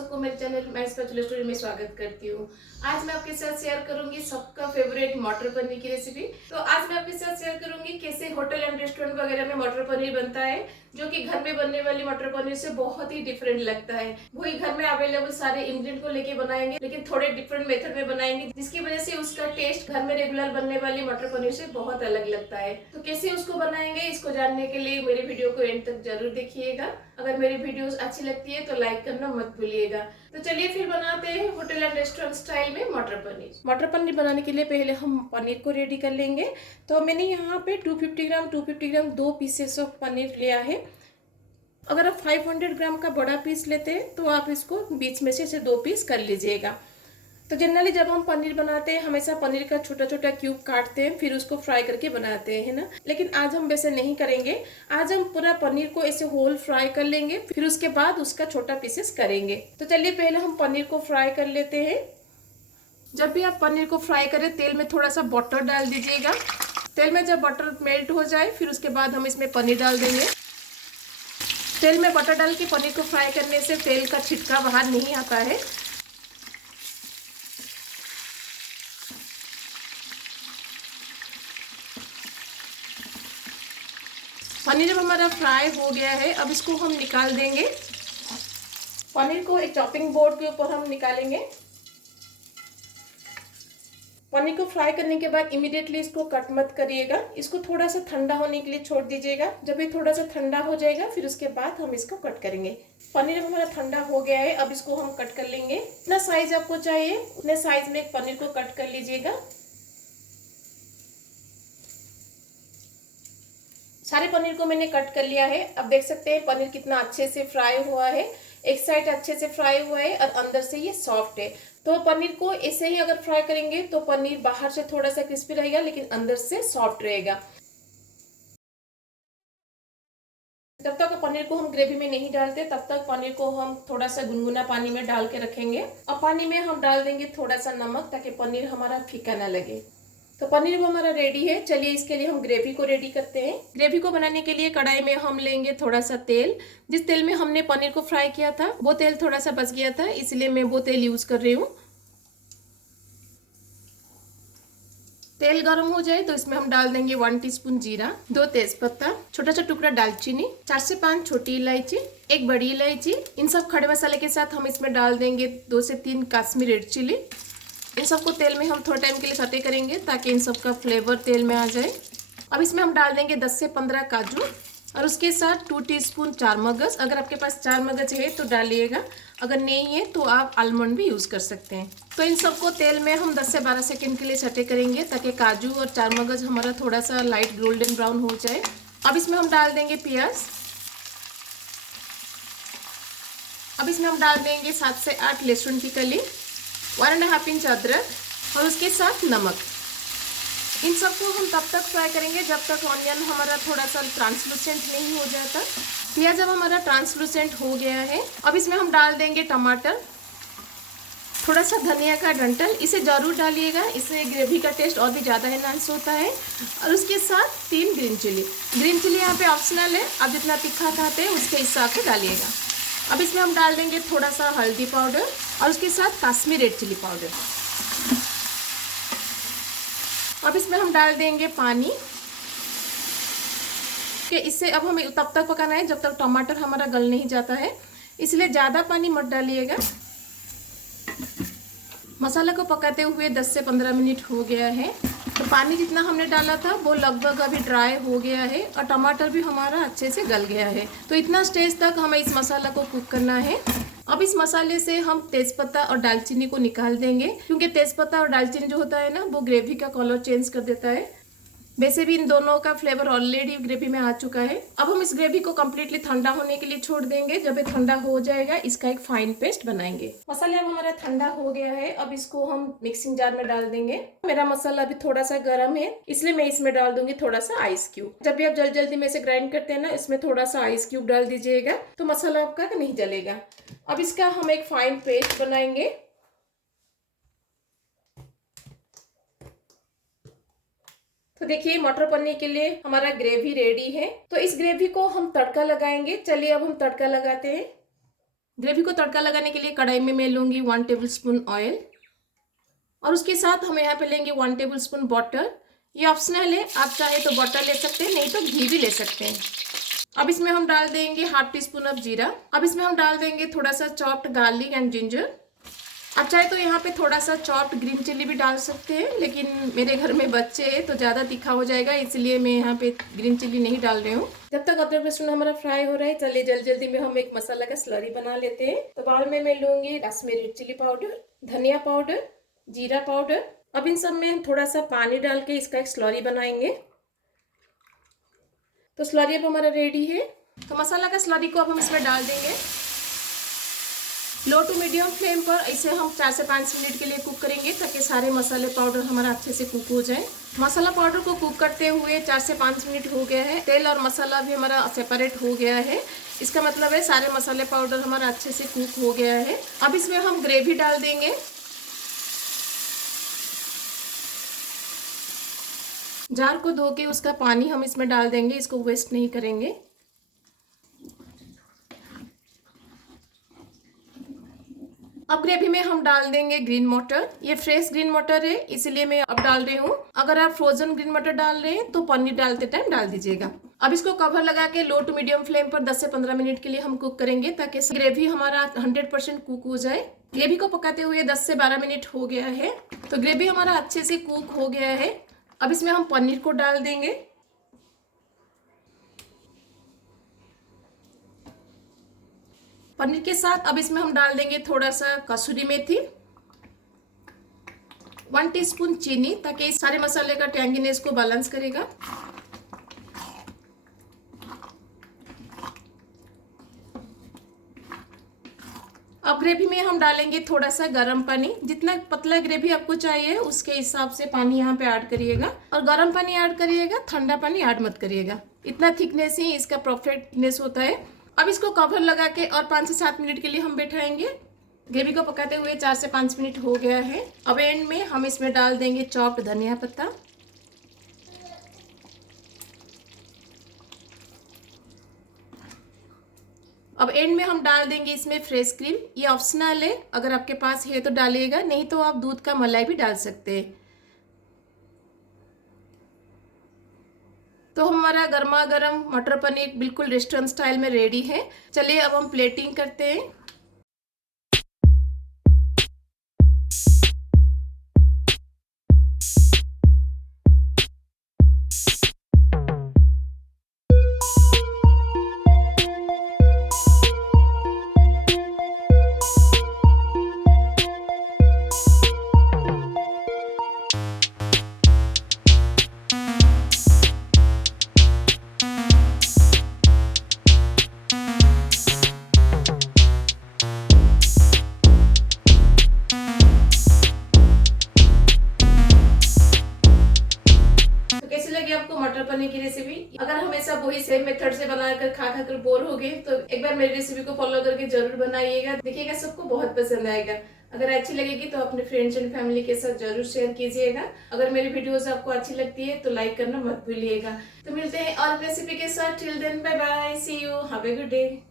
सबको मेरे चैनल मैं स्पेशल स्टोरी में स्वागत करती हूँ। आज मैं आपके साथ शेयर करूंगी सबका फेवरेट मटर पनीर की रेसिपी। तो आज मैं आपके साथ शेयर करूंगी कैसे होटल एंड रेस्टोरेंट वगैरह में मटर पनीर बनता है, जो कि घर में बनने वाली मटर पनीर से बहुत ही डिफरेंट लगता है। वही घर में अवेलेबल सारे इंग्रेडिएंट को लेके बनाएंगे, लेकिन थोड़े डिफरेंट मेथड में बनाएंगे, जिसकी वजह से उसका टेस्ट घर में रेगुलर बनने वाली मटर पनीर से बहुत अलग लगता है। तो कैसे उसको बनाएंगे, इसको जानने के लिए मेरे वीडियो को एंड तक जरूर देखिएगा। अगर मेरी वीडियोस अच्छी लगती है तो लाइक करना मत भूलिएगा। तो चलिए फिर बनाते हैं होटल एंड रेस्टोरेंट स्टाइल में मटर पनीर। मटर पनीर बनाने के लिए पहले हम पनीर को रेडी कर लेंगे। तो मैंने यहाँ पे 250 ग्राम 2 पीसेस ऑफ पनीर लिया है। अगर आप 500 ग्राम का बड़ा पीस लेते हैं तो आप इसको बीच में से 2 पीस कर लीजिएगा। तो जनरली जब हम पनीर बनाते हैं हमेशा पनीर का छोटा छोटा क्यूब काटते हैं, फिर उसको फ्राई करके बनाते हैं, है ना। लेकिन आज हम वैसे नहीं करेंगे। आज हम पूरा पनीर को ऐसे होल फ्राई कर लेंगे, फिर उसके बाद उसका छोटा पीसेस करेंगे। तो चलिए पहले हम पनीर को फ्राई कर लेते हैं। जब भी आप पनीर को फ्राई करें तेल में थोड़ा सा बटर डाल दीजिएगा। तेल में जब बटर मेल्ट हो जाए फिर उसके बाद हम इसमें पनीर डाल देंगे। तेल में बटर डाल के पनीर को फ्राई करने से तेल का छिटका बाहर नहीं आता है। पनीर जब हमारा फ्राई हो गया है अब इसको हम निकाल देंगे। पनीर को एक चॉपिंग बोर्ड के ऊपर हम निकालेंगे। पनीर को फ्राई करने के बाद इमीडिएटली इसको कट मत करिएगा, इसको थोड़ा सा ठंडा होने के लिए छोड़ दीजिएगा। जब ये थोड़ा सा ठंडा हो जाएगा फिर उसके बाद हम इसको कट करेंगे। पनीर हमारा ठंडा हो गया है, अब इसको हम कट कर लेंगे। जितना साइज आपको चाहिए उतने साइज में पनीर को कट कर लीजिएगा। सारे पनीर को मैंने कट कर लिया है। अब देख सकते हैं पनीर कितना अच्छे से फ्राई हुआ है। एक साइड अच्छे से फ्राई हुआ है और अंदर से ये सॉफ्ट है। तो पनीर को ऐसे ही अगर फ्राई करेंगे तो पनीर बाहर से थोड़ा सा क्रिस्पी रहेगा लेकिन अंदर से सॉफ्ट रहेगा। जब तक पनीर को हम ग्रेवी में नहीं डालते तब तक पनीर को हम थोड़ा सा गुनगुना पानी में डाल के रखेंगे। और पानी में हम डाल देंगे थोड़ा सा नमक, ताकि पनीर हमारा फीका ना लगे। तो पनीर वो हमारा रेडी है। चलिए इसके लिए हम ग्रेवी को रेडी करते हैं। ग्रेवी को बनाने के लिए कढ़ाई में हम लेंगे थोड़ा सा तेल। जिस तेल में हमने पनीर को फ्राई किया था वो तेल थोड़ा सा बच गया था, इसलिए मैं वो तेल यूज कर रही हूँ। तेल गर्म हो जाए तो इसमें हम डाल देंगे 1 टीस्पून जीरा, 2 तेजपत्ता, छोटा सा टुकड़ा दालचीनी, 4 से 5 छोटी इलायची, 1 बड़ी इलायची। इन सब खड़े मसाले के साथ हम इसमें डाल देंगे 2 से 3 कश्मीरी रेड चिली। इन सबको तेल में हम थोड़ा टाइम के लिए सौटे करेंगे ताकि इन सब का फ्लेवर तेल में आ जाए। अब इसमें हम डाल देंगे 10 से 15 काजू और उसके साथ 2 टीस्पून चार मगज। अगर आपके पास चार मगज है तो डालिएगा, अगर नहीं है तो आप आलमंड भी यूज़ कर सकते हैं। तो इन सबको तेल में हम 10 से 12 सेकंड के लिए सटे करेंगे ताकि काजू और चार मगज हमारा थोड़ा सा लाइट गोल्डन ब्राउन हो जाए। अब इसमें हम डाल देंगे प्याज। अब इसमें हम डाल देंगे 7 से 8 लहसुन की कली, 1.5 इंच अदरक और उसके साथ नमक। इन सबको हम तब तक फ्राई करेंगे जब तक ऑनियन हमारा थोड़ा सा ट्रांसलूसेंट नहीं हो जाता। प्याज जब हमारा ट्रांसलूसेंट हो गया है अब इसमें हम डाल देंगे टमाटर, थोड़ा सा धनिया का डंठल, इसे जरूर डालिएगा, इससे ग्रेवी का टेस्ट और भी ज़्यादा एनहांस होता है। और उसके साथ 3 ग्रीन चिली। ग्रीन चिली यहाँ पे ऑप्शनल है, आप जितना तीखा खाते हैं उसके हिसाब से डालिएगा। अब इसमें हम डाल देंगे थोड़ा सा हल्दी पाउडर और उसके साथ कश्मीरी रेड चिली पाउडर। अब इसमें हम डाल देंगे पानी कि इससे अब हमें तब तक पकाना है जब तक टमाटर हमारा गल नहीं जाता है, इसलिए ज़्यादा पानी मत डालिएगा। मसाला को पकाते हुए 10 से 15 मिनट हो गया है। तो पानी जितना हमने डाला था वो लगभग अभी ड्राई हो गया है और टमाटर भी हमारा अच्छे से गल गया है। तो इतना स्टेज तक हमें इस मसाला को कुक करना है। अब इस मसाले से हम तेज़पत्ता और दालचीनी को निकाल देंगे, क्योंकि तेज़पत्ता और दालचीनी जो होता है ना वो ग्रेवी का कलर चेंज कर देता है। वैसे भी इन दोनों का फ्लेवर ऑलरेडी ग्रेवी में आ चुका है। अब हम इस ग्रेवी को कम्प्लीटली ठंडा होने के लिए छोड़ देंगे। जब ये ठंडा हो जाएगा इसका एक फाइन पेस्ट बनाएंगे। मसाला अब हमारा ठंडा हो गया है, अब इसको हम मिक्सिंग जार में डाल देंगे। मेरा मसाला अभी थोड़ा सा गर्म है इसलिए मैं इसमें डाल दूंगी थोड़ा सा आइस क्यूब। जब भी आप जल्दी में से ग्राइंड करते हैं ना इसमें थोड़ा सा आइस क्यूब डाल दीजिएगा तो मसाला आपका नहीं जलेगा। अब इसका हम एक फाइन पेस्ट बनाएंगे। तो देखिए मटर पनीर के लिए हमारा ग्रेवी रेडी है। तो इस ग्रेवी को हम तड़का लगाएंगे। चलिए अब हम तड़का लगाते हैं। ग्रेवी को तड़का लगाने के लिए कढ़ाई में मैं लूँगी 1 टेबलस्पून ऑयल और उसके साथ हम यहाँ पे लेंगे 1 टेबलस्पून बटर। ये ऑप्शनल है, आप चाहे तो बटर ले सकते हैं, नहीं तो घी भी ले सकते हैं। अब इसमें हम डाल देंगे हाफ टी स्पून ऑफ जीरा। अब इसमें हम डाल देंगे थोड़ा सा चॉप्ड गार्लिक एंड जिंजर। आप चाहे तो यहाँ पे थोड़ा सा चॉप्ड ग्रीन चिल्ली भी डाल सकते हैं, लेकिन मेरे घर में बच्चे हैं तो ज़्यादा तीखा हो जाएगा, इसलिए मैं यहाँ पे ग्रीन चिल्ली नहीं डाल रही हूँ। जब तक अदरक लहसुन हमारा फ्राई हो रहा है, चलिए जल्दी जल्दी में हम एक मसाला का स्लरी बना लेते हैं। तो बाउल में मैं लूँगी कश्मीरी रेड चिली पाउडर, धनिया पाउडर, जीरा पाउडर। अब इन सब में थोड़ा सा पानी डाल के इसका एक स्लरी बनाएंगे। तो स्लरी अब हमारा रेडी है। तो मसाला का स्लरी को अब हम इसमें डाल देंगे। लो टू मीडियम फ्लेम पर इसे हम 4 से 5 मिनट के लिए कुक करेंगे, ताकि सारे मसाले पाउडर हमारा अच्छे से कुक हो जाए। मसाला पाउडर को कुक करते हुए 4 से 5 मिनट हो गया है। तेल और मसाला भी हमारा सेपरेट हो गया है। इसका मतलब है सारे मसाले पाउडर हमारा अच्छे से कुक हो गया है। अब इसमें हम ग्रेवी डाल देंगे। जार को धो के उसका पानी हम इसमें डाल देंगे, इसको वेस्ट नहीं करेंगे। अब ग्रेवी में हम डाल देंगे ग्रीन मटर। ये फ्रेश ग्रीन मटर है, इसलिए मैं अब डाल रही हूँ। अगर आप फ्रोजन ग्रीन मटर डाल रहे हैं तो पनीर डालते टाइम डाल दीजिएगा। अब इसको कवर लगा के लो टू मीडियम फ्लेम पर 10 से 15 मिनट के लिए हम कुक करेंगे, ताकि ग्रेवी हमारा 100% कुक हो जाए। ग्रेवी को पकाते हुए 10 से 12 मिनट हो गया है। तो ग्रेवी हमारा अच्छे से कुक हो गया है। अब इसमें हम पनीर को डाल देंगे। पनीर के साथ अब इसमें हम डाल देंगे थोड़ा सा कसूरी मेथी, 1 टीस्पून चीनी, ताकि इस सारे मसाले का टैंगीनेस को बैलेंस करेगा। अब ग्रेवी में हम डालेंगे थोड़ा सा गर्म पानी। जितना पतला ग्रेवी आपको चाहिए उसके हिसाब से पानी यहाँ पे ऐड करिएगा, और गर्म पानी ऐड करिएगा, ठंडा पानी ऐड मत करिएगा। इतना थिकनेस ही इसका परफेक्टनेस होता है। अब इसको कवर लगा के और 5 से 7 मिनट के लिए हम बैठाएंगे। ग्रेवी को पकाते हुए 4 से 5 मिनट हो गया है। अब एंड में हम इसमें डाल देंगे चॉप्ड धनिया पत्ता। अब एंड में हम डाल देंगे इसमें फ्रेश क्रीम। ये ऑप्शनल है, अगर आपके पास है तो डालिएगा, नहीं तो आप दूध का मलाई भी डाल सकते हैं। तो हमारा गर्मा गर्म मटर पनीर बिल्कुल रेस्टोरेंट स्टाइल में रेडी है। चलिए अब हम प्लेटिंग करते हैं। कैसी लगी आपको मटर पनीर की रेसिपी? अगर हमेशा वही सेम मेथड से बनाकर खा खा कर बोर हो गए तो एक बार मेरी रेसिपी को फॉलो करके जरूर बनाइएगा। देखिएगा सबको बहुत पसंद आएगा। अगर अच्छी लगेगी तो अपने फ्रेंड्स एंड फैमिली के साथ जरूर शेयर कीजिएगा। अगर मेरी वीडियोस आपको अच्छी लगती है तो लाइक करना मत भूलिएगा। तो मिलते हैं और रेसिपी के साथ। Till then bye bye, see you, have a good day.